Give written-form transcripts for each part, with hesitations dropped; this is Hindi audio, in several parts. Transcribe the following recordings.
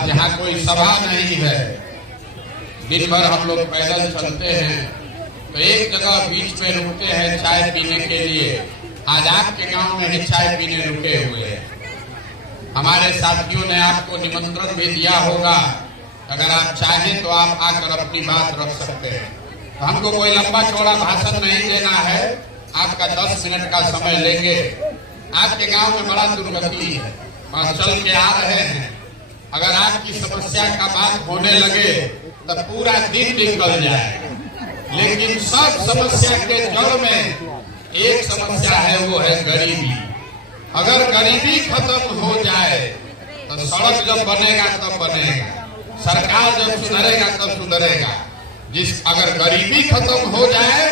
आज जहाँ कोई सभा नहीं है, दिन भर हम लोग पैदल चलते हैं तो एक जगह बीच में रुकते हैं चाय पीने के लिए। आज आपके गांव में ही चाय पीने रुके हुए हैं। हमारे साथियों ने आपको निमंत्रण भी दिया होगा, अगर आप चाहें तो आप आकर अपनी बात रख सकते हैं। तो हमको कोई लंबा चौड़ा भाषण नहीं देना है, आपका 10 मिनट का समय लेंगे। आपके गांव में बड़ा दुर्गति है, वहां चल के आ रहे हैं। अगर आपकी समस्या का बात होने लगे तो पूरा दिन निकल जाएगा, लेकिन सब समस्या के जड़ में एक समस्या है, वो है गरीबी। अगर गरीबी खत्म हो जाए तो सड़क जब बनेगा तब बनेगा, सरकार जब सुधरेगा तब सुधरेगा। अगर गरीबी खत्म हो जाए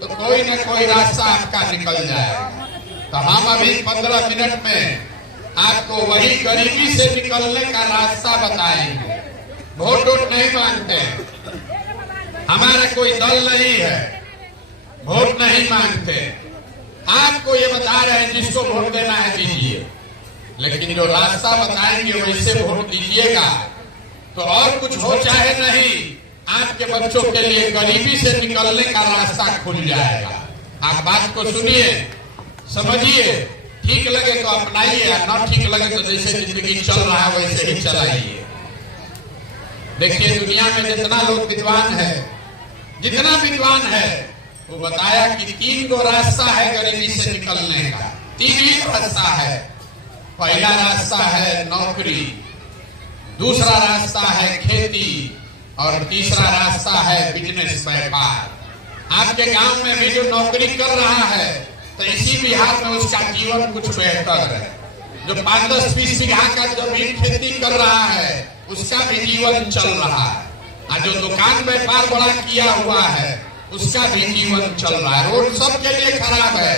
तो कोई न कोई रास्ता आपका निकल जाएगा। तो हम अभी 15 मिनट में आपको वही गरीबी से निकलने का रास्ता बताएंगे। वोट नहीं मांगते, हमारा कोई दल नहीं है, वोट नहीं मांगते। आपको ये बता रहे हैं जिसको वोट देना है दीजिए, लेकिन जो रास्ता बताएंगे वैसे वोट दीजिएगा। तो और कुछ हो चाहे नहीं, आपके बच्चों के लिए गरीबी से निकलने का रास्ता खुल जाएगा। आप बात को सुनिए, समझिए, ठीक लगे तो अपनाइए, ना ठीक लगे तो जैसे जिंदगी चल रहा है वैसे ही चलाइए। देखिए, दुनिया में जितना लोग विद्वान है, जितना विद्वान है, वो बताया कि 3 गो रास्ता है गरीबी से निकलने का। 3 ही रास्ता है। पहला रास्ता है नौकरी, दूसरा रास्ता है खेती, और तीसरा रास्ता है बिजनेस, व्यापार। आपके गांव में भी जो नौकरी कर रहा है तो इसी बिहार में उसका जीवन कुछ बेहतर है। जो 5-10-20 बीघा का जमीन खेती कर रहा है उसका भी जीवन चल रहा है, और जो दुकान व्यापार बड़ा किया हुआ है उसका भी जीवन चल रहा है। रोड सबके लिए खराब है,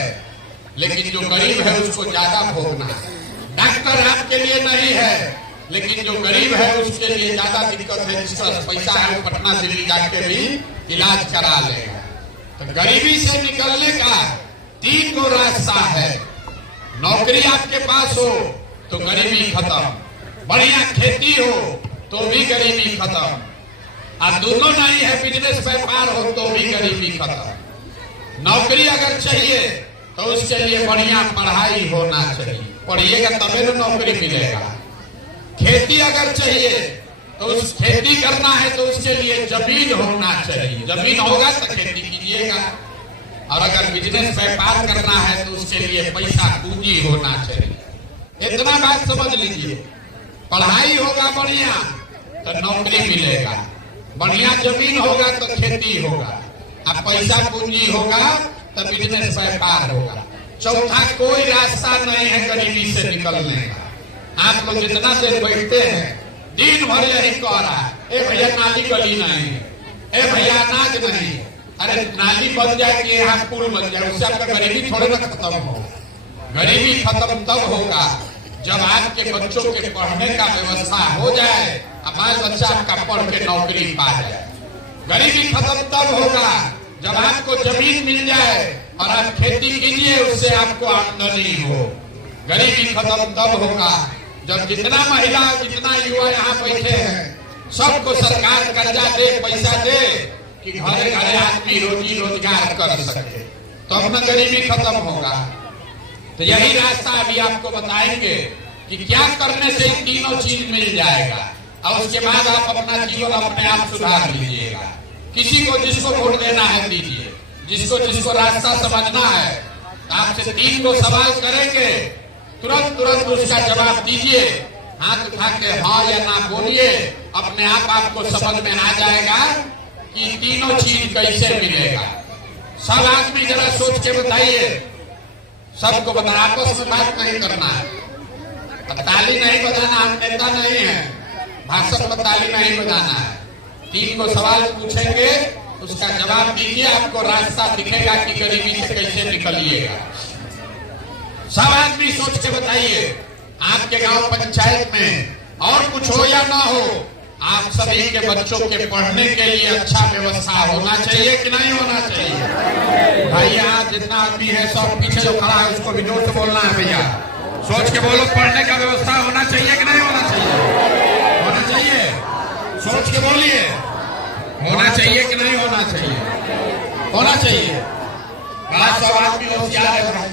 लेकिन जो गरीब है उसको ज्यादा भोगना है। डॉक्टर आपके लिए नहीं है, लेकिन जो गरीब है उसके लिए ज्यादा दिक्कत है। जिसका पैसा है वो पटना दिल्ली जाके भी इलाज करा लेगा। तो गरीबी से निकलने का 3 गो रास्ता है। नौकरी आपके पास हो तो गरीबी खत्म, बढ़िया खेती हो तो भी गरीबी खत्म, और दोनों नहीं है, बिजनेस व्यापार हो तो भी गरीबी खत्म। नौकरी अगर चाहिए तो उसके लिए बढ़िया पढ़ाई होना चाहिए, पढ़िएगा तभी तो नौकरी मिलेगा। खेती अगर चाहिए तो उस खेती करना है तो उसके लिए जमीन होना चाहिए, जमीन होगा तो खेती कीजिएगा। और अगर बिजनेस व्यापार करना है तो उसके लिए पैसा पूंजी होना चाहिए। इतना बात समझ लीजिए, पढ़ाई होगा बढ़िया तो नौकरी मिलेगा, बढ़िया जमीन होगा तो खेती होगा, अब पैसा पूंजी होगा तो बिजनेस व्यापार होगा। चौथा कोई रास्ता नहीं है गरीबी से निकलने का। आप लोग जितना देर बैठते हैं दिन भर यही कह रहा है, ए भैया नाली गली नहीं, ए भैया अनाज नहीं। अरे नाली बन जाए कि यहाँ पुल बन जाए, उससे आपका गरीबी थोड़े ना खत्म हो। गरीबी खत्म तब होगा जब आपके बच्चों के पढ़ने का व्यवस्था हो जाए, बाल बच्चा आपका पढ़ के नौकरी पा जाए। गरीबी खत्म तब होगा जब आपको जमीन मिल जाए और आप खेती कीजिए, उससे आपको आमदनी हो। गरीबी खत्म तब होगा जब जितना महिला जितना युवा यहाँ बैठे हैं सबको सरकार कर्जा दे, पैसा दे कि घरे घरे आदमी रोजी रोजगार कर सके, तो अपना गरीबी खत्म होगा। तो यही रास्ता अभी आपको बताएंगे कि क्या करने से तीनों चीज मिल जाएगा, और उसके बाद आप अपना जीवन अपने आप सुधार लीजिएगा। किसी को जिसको वोट देना है दीजिए, जिसको जिसको रास्ता समझना है। आपसे 3 गो सवाल करेंगे, तुरंत उसका जवाब दीजिए, हाथ उठा के हाँ या ना बोलिए। अपने आप आपको समझ में आ जाएगा कि तीनों चीज कैसे मिलेगा। सब आदमी जरा सोच के बताइए, सबको बता, आपस में बात नहीं करना है, ताली नहीं बजाना, हम नेता नहीं है, भाषण में ताली नहीं बजाना है। 3 गो सवाल पूछेंगे, उसका जवाब दीजिए, आपको रास्ता दिखेगा कि गरीबी से कैसे निकलिएगा। सब आदमी सोच के बताइए, आपके गांव पंचायत में और कुछ हो या ना हो, आप सभी के बच्चों के पढ़ने के लिए अच्छा व्यवस्था होना चाहिए कि नहीं होना चाहिए? भाई यहाँ जितना आदमी है सब पीछे जो खड़ा है उसको भी जोर से बोलना है। भैया सोच के बोलो, पढ़ने का व्यवस्था होना चाहिए कि नहीं होना चाहिए? होना चाहिए। चाहिए? होना चाहिए। बड़ा सब आदमी होशियार है भाई,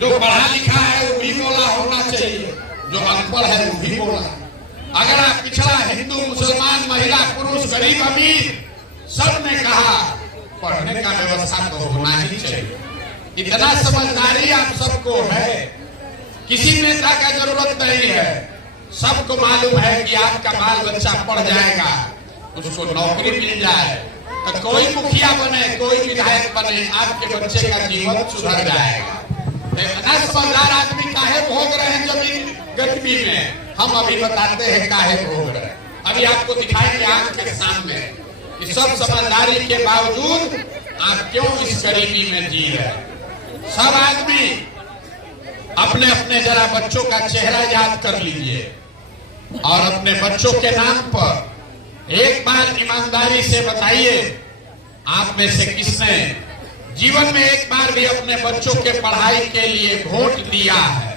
जो पढ़ा लिखा है वो भी बोला होना चाहिए, जो अनपढ़ है वो भी बोला। अगर आप पिछड़ा हिंदू मुसलमान महिला पुरुष गरीब अमीर सब ने कहा पढ़ने का व्यवस्था तो होना ही चाहिए। इतना समझदारी आप सबको है, किसी नेता का जरूरत नहीं है। सबको मालूम है कि आपका बाल बच्चा पढ़ जाएगा, उसको नौकरी मिल जाए तो कोई मुखिया बने कोई विधायक बने, आपके बच्चे का जीवन सुधर जाएगा। इतना समझदार आदमी काहे भोग रहे हैं जमीन गरीबी में? हम अभी बताते हैं काहे भोग रहे हैं। अभी आपको दिखाएंगे आंख के सामने कि सब समझदारी के बावजूद आप क्यों इस गरीबी में जी रहे हैं। सब आदमी अपने अपने जरा बच्चों का चेहरा याद कर लीजिए और अपने बच्चों के नाम पर एक बार ईमानदारी से बताइए, आप में से किसने जीवन में एक बार भी अपने बच्चों के पढ़ाई के लिए वोट दिया है?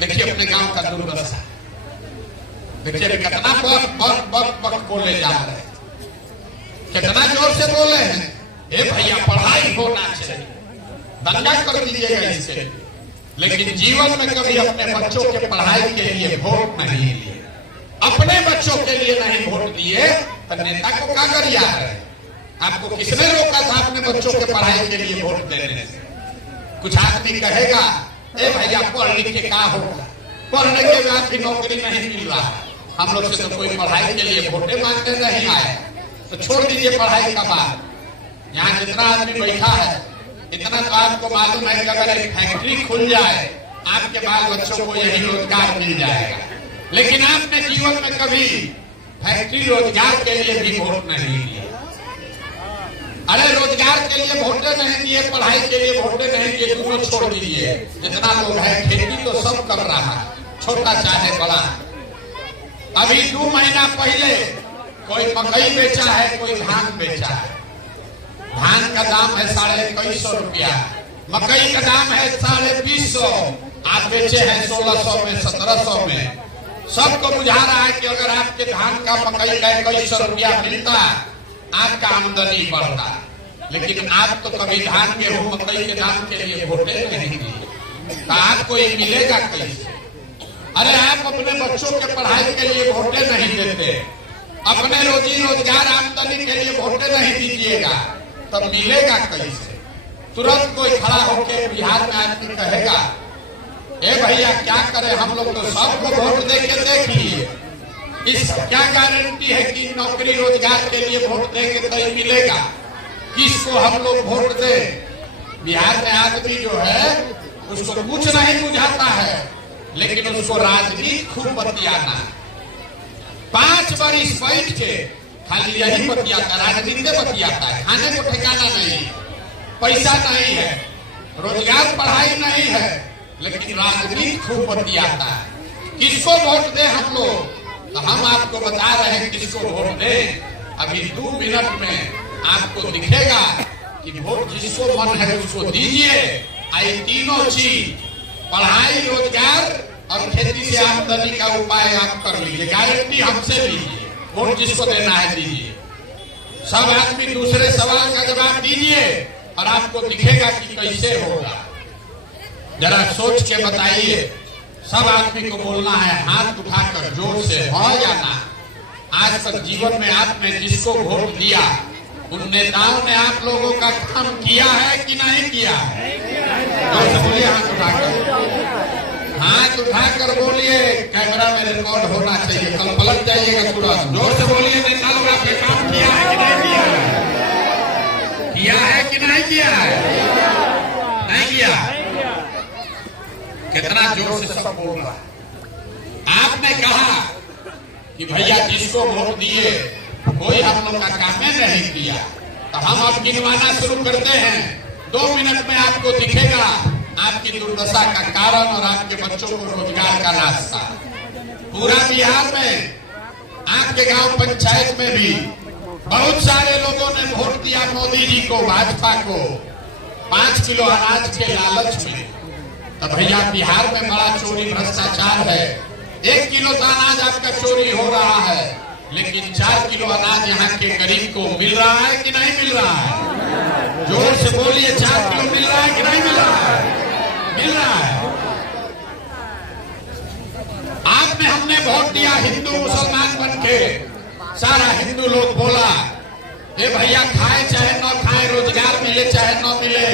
देखिए अपने गांव का दुर्दशा, देखिए कितना बक बोले जा रहे हैं, कितना जोर से बोले हैं, ए भैया पढ़ाई होना चाहिए, दंगा कर दीजिएगा इसके। लेकिन जीवन में कभी अपने बच्चों के पढ़ाई के लिए वोट नहीं दिए, अपने बच्चों के लिए नहीं वोट दिए तो नेता को क्या कर रहा है? आपको किसने रोका था अपने बच्चों के पढ़ाई के लिए वोट देने से? कुछ आदमी कहेगा ए भैया पढ़ लिख के क्या होगा, पढ़ने के बाद भी नौकरी नहीं मिल रहा है, हम लोग से तो कोई पढ़ाई के लिए वोटे मांगने नहीं आए, तो छोड़ दीजिए पढ़ाई का बात। यहाँ जितना आदमी बैठा है इतना तो आपको मालूम है कि अगर एक फैक्ट्री खुल जाए आपके बाल बच्चों को यही रोजगार मिल जाएगा। लेकिन आपने जीवन में कभी फैक्ट्री रोजगार के लिए भी वोट नहीं दिया। अरे रोजगार के लिए वोटे नहीं दिए, पढ़ाई के लिए वोटे नहीं दिए, दोनों छोड़ दीजिए। जितना लोग है खेती तो सब कर रहा है, छोटा चाहे बड़ा। अभी 2 महीना पहले कोई मकई बेचा है, कोई धान बेचा है। धान का दाम है 2150 रुपया, मकई का दाम है 2050, आप बेचे हैं 1600 में 1700 में। सबको बुझा रहा है कि अगर आपके धान का मकई का 2100 रुपया मिलता आपका आमदनी बढ़ता, लेकिन आप तो कभी धान गेहूं मकई के दाम के लिए वोटे नहीं दिए, तो आपको ये मिलेगा कैसे? अरे आप अपने बच्चों के पढ़ाई के लिए वोटे नहीं देते, अपने रोजी रोजगार आमदनी के लिए वोटे नहीं दीजिएगा, तब मिलेगा कैसे? तुरंत कोई खड़ा होकर बिहार में आदमी कहेगा ए भैया क्या करे, हम लोग तो सबको वोट दे के देख लिए, इस क्या गारंटी है कि नौकरी रोजगार के लिए वोट देंगे तो ही मिलेगा? किसको हम लोग वोट दे? बिहार में आदमी जो है उसको कुछ नहीं बुझाता है, लेकिन उसको राजनीति खूब बतियाना। 5 बरिस बैठ के खाली यही बतियाता, राजनीति बतियाता है। खाने को ठिकाना नहीं, पैसा नहीं है, रोजगार पढ़ाई नहीं है, लेकिन राजनीति खूब बतियाता है। किसको वोट दे हम लोग? तो हम आपको बता रहे हैं किसको वोट दे। अभी 2 मिनट में आपको दिखेगा कि वोट जिसको मन है उसको दीजिए। आई तीनों चीज पढ़ाई, रोजगार और खेती से आमदनी का उपाय आप कर लीजिए, गारंटी हमसे लीजिए। वोट जिसको देना है दीजिए। सब आदमी दूसरे सवाल का जवाब दीजिए और आपको दिखेगा कि कैसे होगा। जरा सोच के बताइए। सब आदमी को बोलना है हाथ उठाकर जोर से, हाँ या ना। आज तक जीवन में आपने जिसको वोट दिया उन नेताओं ने आप लोगों का काम किया है कि नहीं किया? जोर से बोलिए, हाथ उठाकर, हाथ उठाकर बोलिए। कैमरा में रिकॉर्ड होना चाहिए, कल पलट जाइएगा तुरंत। जोर से बोलिए, नेता लोग आपने काम किया है कि नहीं किया है? किया है कि नहीं किया है? नहीं किया। कितना जोर से सब बोल रहा है। आपने कहा कि भैया जिसको वोट दिए कोई हम लोग का काम नहीं किया, तो हम अब गिनवाना शुरू करते हैं। 2 मिनट में आपको दिखेगा आपकी दुर्दशा का कारण और आपके बच्चों को रोजगार का रास्ता। पूरा बिहार में, आपके गांव पंचायत में भी बहुत सारे लोगों ने वोट दिया मोदी जी को, भाजपा को, 5 किलो अनाज के लालच में। तो भैया बिहार में बड़ा चोरी भ्रष्टाचार है। 1 किलो अनाज आपका चोरी हो रहा है, लेकिन 4 किलो अनाज यहाँ के गरीब को मिल रहा है कि नहीं मिल रहा है? जोर से बोलिए, 4 किलो मिल रहा है कि नहीं मिल रहा है? मिल रहा है। आपने हमने वोट दिया हिंदू मुसलमान बन के, सारा हिंदू लोग बोला ये भैया खाए चाहे न खाए, रोजगार मिले चाहे न मिले,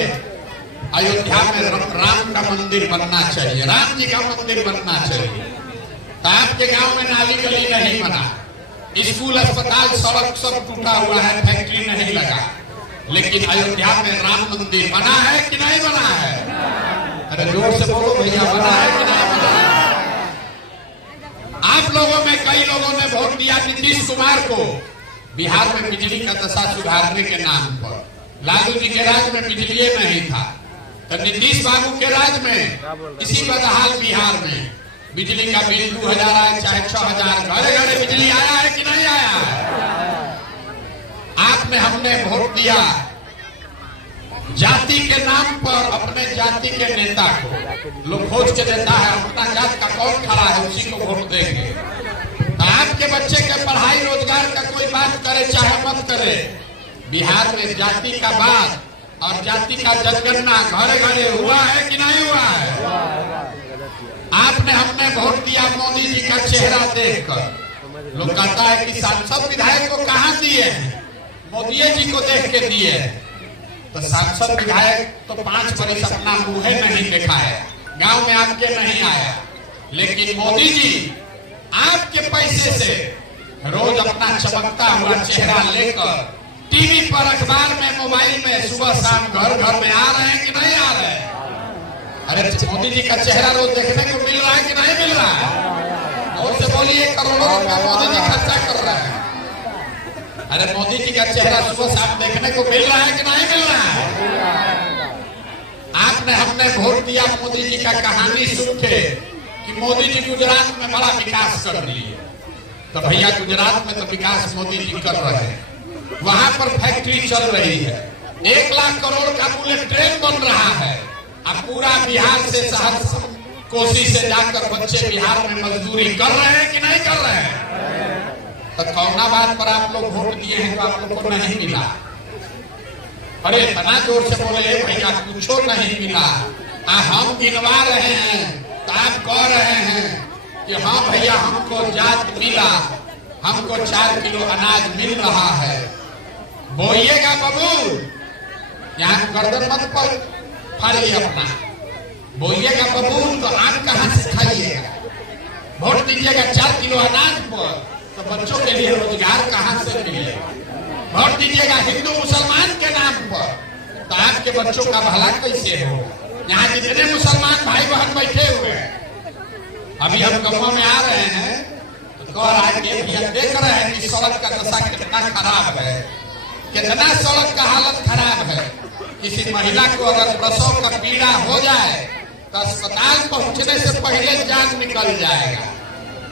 अयोध्या में राम का मंदिर बनना चाहिए, राम जी का मंदिर बनना चाहिए। तो आपके गांव में नाली गली नहीं बना, स्कूल अस्पताल सड़क सब टूटा हुआ है, फैक्ट्री नहीं लगा, लेकिन अयोध्या में राम मंदिर बना है कि नहीं बना है? अरे जोर से बोलो भैया, बना है कि नहीं बना है? आप लोगों में कई लोगों ने वोट दिया नीतीश कुमार को बिहार में बिजली का दशा सुधारने के नाम पर। लालू जी के राज में बिजली नहीं था, तो नीतीश बाबू के राज में इसी बदहाल बिहार में बिजली का बिल 2000 आए चाहे 6000, घरे घरे बिजली आया है कि नहीं आया है? आपने हमने वोट दिया जाति के नाम पर, अपने जाति के नेता को लोग खोज के देता है, अपना जात का कौन खड़ा है उसी को वोट देंगे। तो आपके बच्चे के पढ़ाई रोजगार का कोई बात करे चाहे मत करे, बिहार में जाति का बात और जाति का जनगणना घरे घरे हुआ है कि नहीं हुआ है? आपने हमने वोट दिया मोदी जी का चेहरा देखकर। लोग कहता है कि सांसद विधायक को कहाँ दिए हैं? मोदी जी को देख के दिए हैं। तो सांसद विधायक तो 5 वर्ष अपना मुंह नहीं देखा है, गांव में आपके नहीं आया, लेकिन मोदी जी आपके पैसे से रोज अपना चमकता हुआ चेहरा लेकर टीवी पर, अखबार में, मोबाइल में सुबह शाम घर घर में आ रहे हैं कि नहीं आ रहे हैं? अरे मोदी जी का चेहरा रोज देखने को मिल रहा है कि नहीं मिल रहा है? और से बोलिए, करोड़ों रुपया मोदी जी खर्चा कर रहे हैं। अरे मोदी जी का चेहरा सुबह शाम देखने को मिल रहा है कि नहीं मिल रहा है? आपने हमने वोट दिया मोदी जी का कहानी सुन के कि मोदी जी गुजरात में बड़ा विकास कर दिए। तो भैया गुजरात में तो विकास मोदी जी कर रहे हैं, वहां पर फैक्ट्री चल रही है, 1 लाख करोड़ का बुलेट ट्रेन बन रहा है। अब पूरा बिहार से शहर कोसी से जाकर बच्चे बिहार में मजदूरी कर रहे हैं कि नहीं कर रहे हैं? तो कौना बात पर आप लोग वोट दिए हैं तो आप लोग को नहीं मिला? अरे इतना जोर से बोले भैया, कुछ नहीं मिला। हम गिनवा रहे हैं तो आप कह रहे हैं कि हाँ भैया हमको जात मिला, हमको 4 किलो अनाज मिल रहा है। बोइएगा बबू, यहाँ गर्दन मत पर फाड़िए अपना, बोइएगा बबू तो आप कहाँ से खाइएगा? वोट दीजिएगा 4 किलो अनाज पर, तो बच्चों के लिए रोजगार कहाँ से मिलेगा? वोट दीजिएगा हिंदू मुसलमान के नाम पर, तो आपके बच्चों का भला कैसे हो? यहाँ जितने मुसलमान भाई बहन बैठे हुए हैं, अभी हम गांव में आ रहे हैं तो कह रहा है कि भैया देख रहे हैं कि सड़क का दशा कितना खराब है, कितना सड़क का हालत खराब है। किसी महिला को अगर प्रसव का पीड़ा हो जाए तो अस्पताल पहुंचने से पहले जान निकल जाएगा।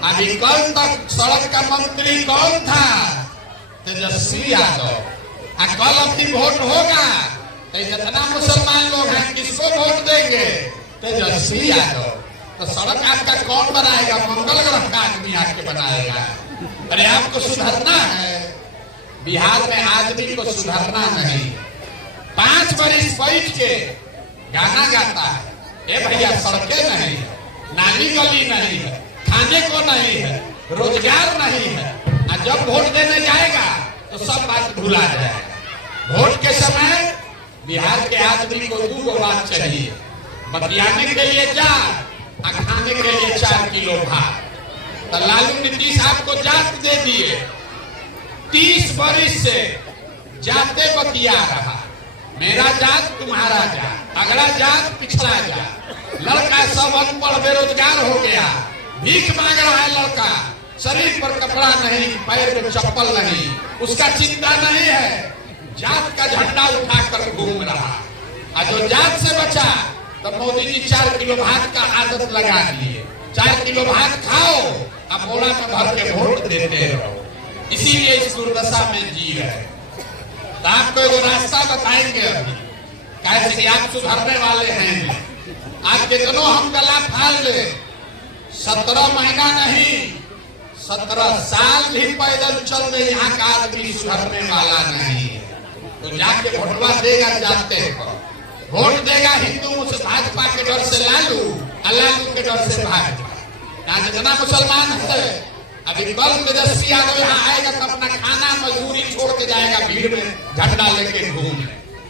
अभी कल तक सड़क का मंत्री कौन था? तेजस्वी यादव। कल अपनी वोट होगा तो जितना मुसलमान लोग हैं किसको वोट देंगे? तेजस्वी यादव। तो सड़क आपका कौन बनाएगा? मंगल ग्रह का आदमी आके बनाएगा। अरे आपको सुधरना है, बिहार में आदमी को सुधरना नहीं। 5 वर्ष बैठ के गाना गाता है, ए भैया सड़कें नहीं है, नाली गली नहीं है, खाने को नहीं है, रोजगार नहीं है। जब वोट देने जाएगा तो सब बात भुला जाएगा। वोट के समय बिहार के आदमी को 2 बात चाहिए, बतियाने के लिए जात और खाने के लिए 4 किलो भात। तो लालू नीतीश आपको जात दे दिए, 30 वर्ष से जाते बतिया रहा, मेरा जात तुम्हारा जात, अगला जात पिछड़ा जात। लड़का सब अनपढ़ बेरोजगार हो गया, भीख मांग रहा है लड़का, शरीर पर कपड़ा नहीं, पैर में चप्पल नहीं, उसका चिंता नहीं है, जात का झंडा उठाकर घूम रहा। और जो जात से बचा तो मोदी जी 4 किलो भात का आदत लगा दिए, 4 किलो भात खाओ अब बोला में भर के वोट देते रहो। इसीलिए इस दुर्दशा में जी रहे। तो आपको एक रास्ता बताएंगे अभी, कैसे कि आप सुधरने वाले हैं। आप कितनों हम गला फाड़ ले, 17 महीना नहीं 17 साल भी पैदल चल रहे, यहाँ का आदमी सुधरने वाला नहीं है। तो जाके वोटवा देगा जानते हो, वोट देगा हिंदू भाजपा के डर से लालू, लालू के डर से भाजपा। यहाँ जितना मुसलमान है, अभी कल तेजस्वी यादव यहाँ आएगा तो अपना खाना मजदूरी छोड़ के जाएगा, भीड़ में झंडा लेके घूमने,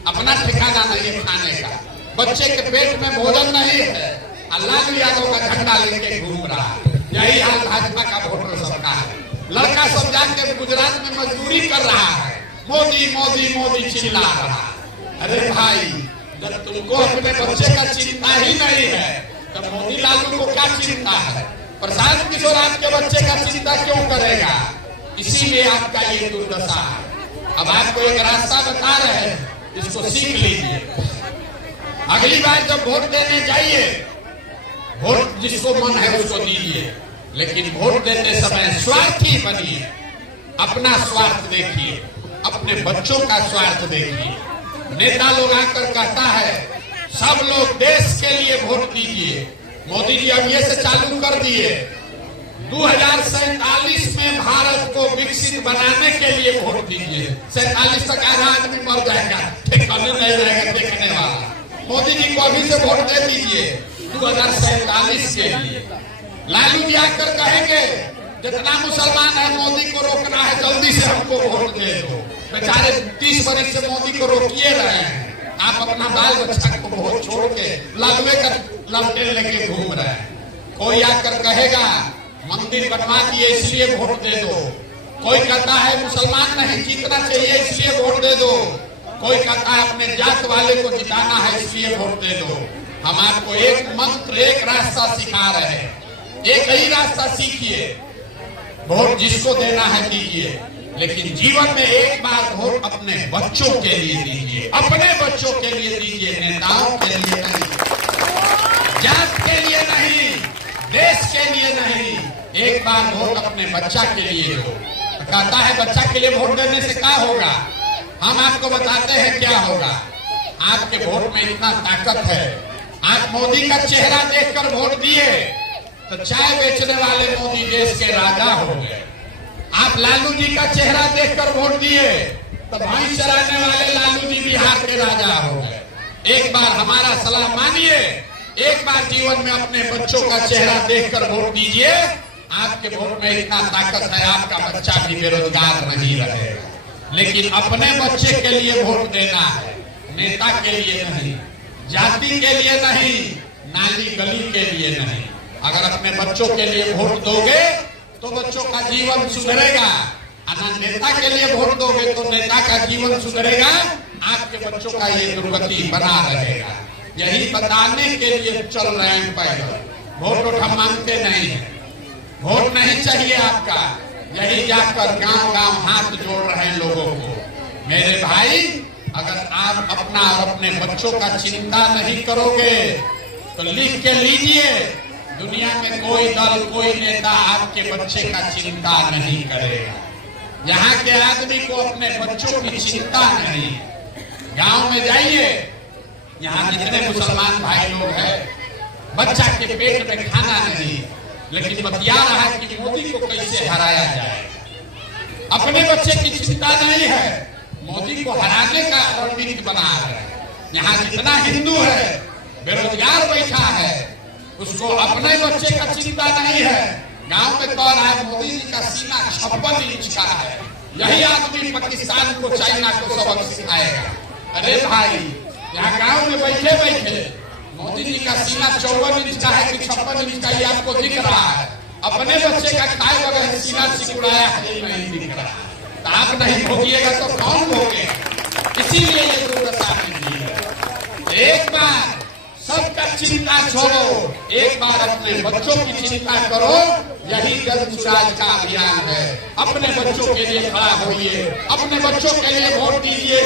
अपना ठिकाना नहीं खाने का, बच्चे के पेट में भोजन नहीं है, लालू यादव का झंडा लेके घूम रहा है। यही हाल भाजपा का वोटर सबका है। लड़का सब जाके गुजरात में मजदूरी कर रहा है, मोदी मोदी मोदी चिल्ला रहा है। अरे भाई, जब तुमको अपने बच्चे का चिंता ही नहीं है तो मोदी लालू को क्या चिंता है? प्रशांत किशोर आपके बच्चे का चिंता क्यों करेगा? इसीलिए आपका ये दुर्दशा है। अब आपको एक रास्ता बता रहे हैं, इसको सीख लीजिए। अगली बार जब वोट देने जाइए, वोट जिसको मन है उसको दीजिए, लेकिन वोट देते समय स्वार्थी बनिए। अपना स्वार्थ देखिए, अपने बच्चों का स्वार्थ देखिए। नेता लोग आकर कहता है सब लोग देश के लिए वोट दीजिए। मोदी जी अब ये से चालू कर दिए, 2047 में भारत को विकसित बनाने के लिए वोट दीजिए। 47 तक आधा आदमी मर जाएगा, ठिकाने नहीं रहेगा देखने वाला। मोदी जी को अभी से वोट दे दीजिए 2047 के लिए। लालू जी आकर कहेंगे जितना मुसलमान है मोदी को रोकना है, जल्दी से हमको वोट दे दो। बेचारे 30 वर्ष से मोदी को रोकिए रहे हैं, आप अपना बाल बच्चा को वोट छोड़ के लालू का ललटेन लेके घूम रहे हैं। कोई आकर कहेगा मंदिर बनवा दिए इसलिए वोट दे दो, कोई कहता है मुसलमान नहीं जीतना चाहिए इसलिए वोट दे दो, कोई कहता है अपने जात वाले को जिताना है इसलिए वोट दे दो। हम आपको एक मंत्र, एक रास्ता सिखा रहे हैं, एक ही रास्ता सीखिए। वोट जिसको देना है दीजिए, लेकिन जीवन में एक बार वोट अपने बच्चों के लिए दीजिए, अपने बच्चों के लिए दीजिए, नेताओं के लिए नहीं, जात के लिए नहीं, देश के लिए नहीं। एक बार वोट अपने बच्चा के लिए दो। कहता है बच्चा के लिए वोट देने से क्या होगा? हम आपको बताते हैं क्या होगा। आपके वोट में इतना ताकत है, आप मोदी का चेहरा देखकर वोट दिए तो चाय बेचने वाले मोदी देश के राजा हो गए। आप लालू जी का चेहरा देखकर वोट दिए तो भैंस चराने वाले लालू जी बिहार के राजा हो गए। एक बार हमारा सलाह मानिए, एक बार जीवन में अपने बच्चों का चेहरा देखकर वोट दीजिए। आपके वोट में इतना ताकत है, आपका बच्चा भी बेरोजगार नहीं रहेगा। लेकिन अपने बच्चे के लिए वोट देना है, नेता के लिए नहीं, जाति के लिए नहीं, नाली गली के लिए नहीं। अगर अपने बच्चों के लिए वोट दोगे तो बच्चों का जीवन सुधरेगा, अगर नेता के लिए वोट दोगे तो नेता का जीवन सुधरेगा, आपके बच्चों का ये दुर्गति बना रहेगा। यही बताने के लिए चल रहे हैं पैदल। वोट हम मांगते नहीं है, वोट नहीं चाहिए आपका। यही जाकर गांव गांव हाथ जोड़ रहे हैं लोगों को। मेरे भाई, अगर आप अपना और अपने बच्चों का चिंता नहीं करोगे तो लिख के लीजिए, दुनिया में कोई दल, कोई नेता आपके बच्चे का चिंता नहीं करेगा। यहाँ के आदमी को अपने बच्चों की चिंता नहीं। गांव में जाइए, यहाँ जितने मुसलमान भाई लोग हैं, बच्चा के पेट में खाना नहीं, लेकिन बतिया रहा है कि मोदी को कैसे हराया जाए। अपने बच्चे की चिंता नहीं है, मोदी को हराने का रणनीति बना है। यहाँ जितना हिंदू है बेरोजगार बैठा है, उसको अपने बच्चे का चिंता नहीं है। गांव में कह रहा है मोदी जी का सीना 56 इंच का है, यही आदमी पाकिस्तान को, चाइना को सबक सिखाएगा। अरे भाई, यहाँ गांव में बैठे बैठे मोदी जी का सीना 54 इंच का है कि 56 इंच का, ये आपको दिख रहा है। अपने बच्चे का खाए बगैर सीना सिकुड़ाया है नहीं दिख रहा। तो आप नहीं भोगिएगा तो कौन भोगेगा? इसीलिए ये दुर्दशा कीजिए। एक बार सबका चिंता छोड़ो, एक बार अपने बच्चों की चिंता करो। यही जन सुराज का अभियान है। अपने बच्चों के लिए खड़ा होइए, अपने बच्चों के लिए वोट दीजिए।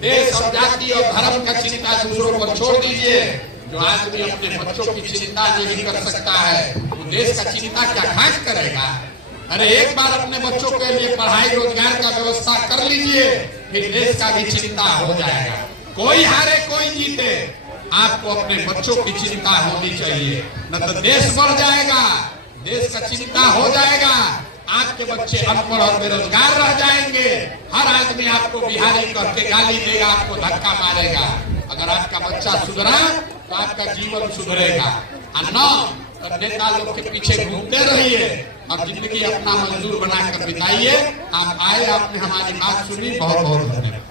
देश और जाति और धर्म का चिंता दूसरों पर छोड़ दीजिए। जो आदमी अपने बच्चों की चिंता नहीं कर सकता है, वो देश का चिंता क्या खास करेगा? अरे एक बार अपने बच्चों के लिए पढ़ाई रोजगार का व्यवस्था कर लीजिए, फिर देश का भी चिंता हो जाएगा। कोई हारे कोई जीते, आपको अपने बच्चों की चिंता होनी चाहिए, न तो देश बढ़ जाएगा, देश का चिंता हो जाएगा, आप आपके बच्चे अनपढ़ और बेरोजगार रह जाएंगे। हर आदमी आपको बिहारी कह के गाली देगा, आपको धक्का मारेगा। अगर आपका बच्चा सुधरा तो आपका जीवन सुधरेगा, और न तो नेता लोग के पीछे घूमते रहिए और जिंदगी अपना मजदूर बनाकर बिताइए। आप आए, आपने हमारी बात सुनी, बहुत बहुत धन्यवाद।